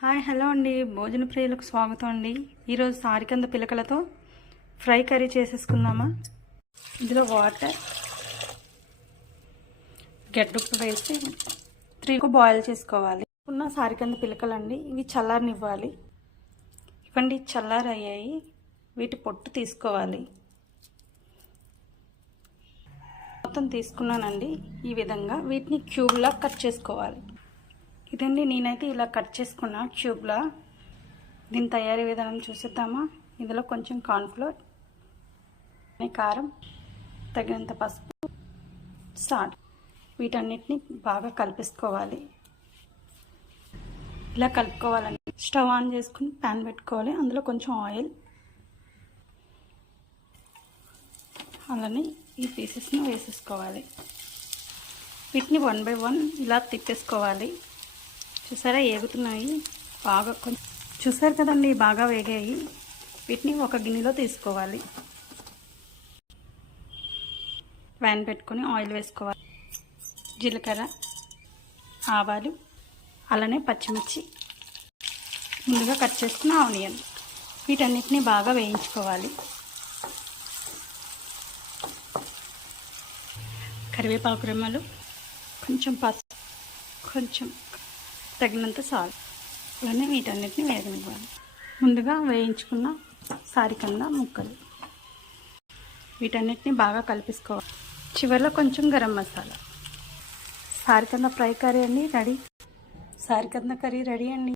Hi hello అండి. భోజన ప్రియులకు స్వాగతం అండి. ఈరోజు సారికంద పిలకలతో ఫ్రై కర్రీ చేసేసుకుందామా? ఇందులో వాటర్ గడ్డుప్పు వేసి త్రీ బాయిల్ చేసుకోవాలి. ఉన్న సారికంద పిలకలండి ఇవి చల్లారనివ్వాలి. ఇవ్వండి చల్లారయ్యాయి. వీటి పొట్టు తీసుకోవాలి. మొత్తం తీసుకున్నానండి. ఈ విధంగా వీటిని క్యూబ్లా కట్ చేసుకోవాలి. ఇదండి నేనైతే ఇలా కట్ చేసుకున్నా ట్యూబ్లా. దీని తయారీ విధానం చూసిద్దామా? ఇందులో కొంచెం కార్న్ఫ్లోర్ కారం తగినంత పసుపు సాల్ట్. వీటన్నిటిని బాగా కలిపేసుకోవాలి. ఇలా కలుపుకోవాలండి. స్టవ్ ఆన్ చేసుకుని ప్యాన్ పెట్టుకోవాలి. అందులో కొంచెం ఆయిల్. అలానే ఈ పీసెస్ని వేసేసుకోవాలి. వీటిని వన్ బై వన్ ఇలా తిప్పేసుకోవాలి. చూసారా ఏగుతున్నాయి. బాగా కొంచెం చూసారు కదండి బాగా వేగాయి. వీటిని ఒక గిన్నెలో తీసుకోవాలి. ప్యాన్ పెట్టుకొని ఆయిల్ వేసుకోవాలి. జీలకర్ర ఆవాలు అలానే పచ్చిమిర్చి. ముందుగా కట్ చేసుకున్న ఆనియన్. వీటన్నిటిని బాగా వేయించుకోవాలి. కరివేపాకు రెమ్మలు కొంచెం పసుపు కొంచెం తగినంత సాల్ట్. ఇవన్నీ వీటన్నిటిని వేగనివ్వాలి. ముందుగా వేయించుకున్న సారికంద ముక్కలు. వీటన్నిటిని బాగా కలిపేసుకోవాలి. చివరిలో కొంచెం గరం మసాలా. సారికంద ఫ్రై కర్రీ అండి రెడీ? సారికంద కర్రీ రెడీ అండి.